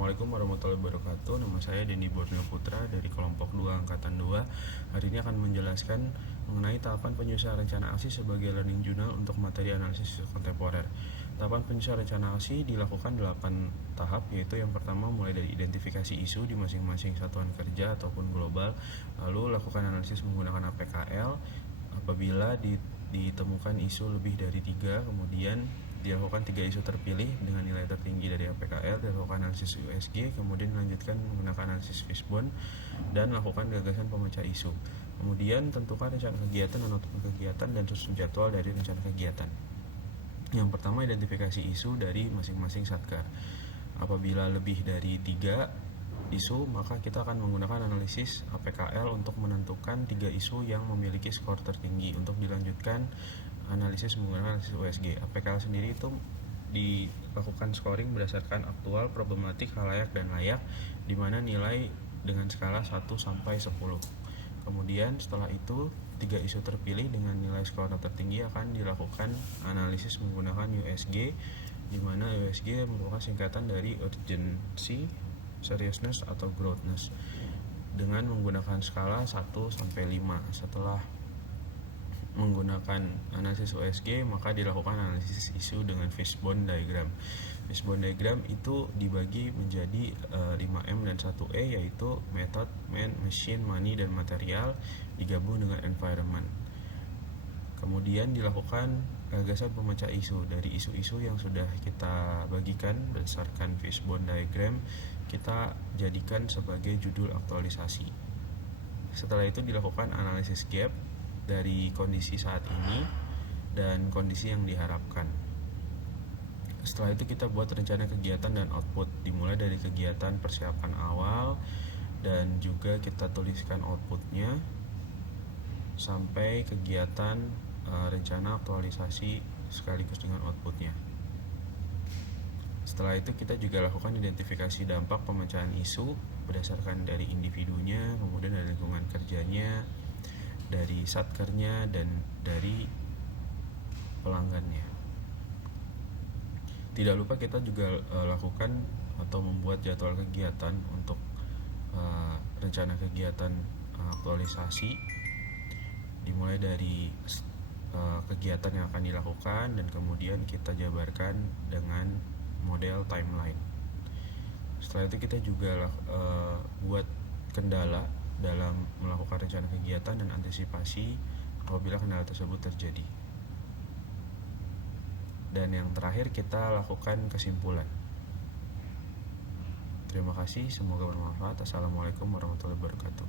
Assalamualaikum warahmatullahi wabarakatuh. Nama saya Denny Borneo Putra dari kelompok 2 Angkatan 2. Hari ini akan menjelaskan mengenai tahapan penyusunan rencana aksi sebagai learning journal untuk materi analisis isu kontemporer. Tahapan penyusunan rencana aksi dilakukan 8 tahap, yaitu yang pertama mulai dari identifikasi isu di masing-masing satuan kerja ataupun global, lalu lakukan analisis menggunakan APKL. Apabila ditemukan isu lebih dari 3, kemudian dilakukan 3 isu terpilih dengan nilai tertinggi dari APKL, dilakukan analisis USG, kemudian dilanjutkan menggunakan analisis fishbone, dan lakukan gagasan pemecah isu. Kemudian tentukan rencana kegiatan, menentukan kegiatan, dan susun jadwal dari rencana kegiatan. Yang pertama, identifikasi isu dari masing-masing satkar. Apabila lebih dari 3 isu, maka kita akan menggunakan analisis APKL untuk menentukan 3 isu yang memiliki skor tertinggi. Untuk dilanjutkan analisis menggunakan analisis USG. APKL sendiri itu dilakukan scoring berdasarkan aktual, problematik, halayak, dan layak, di mana nilai dengan skala 1 sampai 10. Kemudian setelah itu 3 isu terpilih dengan nilai skor tertinggi akan dilakukan analisis menggunakan USG, di mana USG merupakan singkatan dari urgency, seriousness, atau growthness, dengan menggunakan skala 1 sampai 5. Setelah menggunakan analisis USG, maka dilakukan analisis isu dengan fishbone diagram. Fishbone diagram itu dibagi menjadi 5M dan 1E, yaitu method, man, machine, money, dan material, digabung dengan environment. Kemudian dilakukan gagasan pemecah isu. Dari isu-isu yang sudah kita bagikan berdasarkan fishbone diagram, kita jadikan sebagai judul aktualisasi. Setelah itu dilakukan analisis gap dari kondisi saat ini dan kondisi yang diharapkan. Setelah itu kita buat rencana kegiatan dan output, dimulai dari kegiatan persiapan awal dan juga kita tuliskan outputnya sampai kegiatan rencana aktualisasi sekaligus dengan outputnya. Setelah itu kita juga lakukan identifikasi dampak pemecahan isu berdasarkan dari individunya, kemudian dari lingkungan kerjanya, dari satkernya, dan dari pelanggannya. Tidak lupa kita juga lakukan atau membuat jadwal kegiatan untuk rencana kegiatan aktualisasi, dimulai dari kegiatan yang akan dilakukan dan kemudian kita jabarkan dengan model timeline. Setelah itu kita juga buat kendala dalam melakukan rencana kegiatan dan antisipasi apabila kendala tersebut terjadi. Dan yang terakhir kita lakukan kesimpulan. Terima kasih, semoga bermanfaat. Assalamualaikum warahmatullahi wabarakatuh.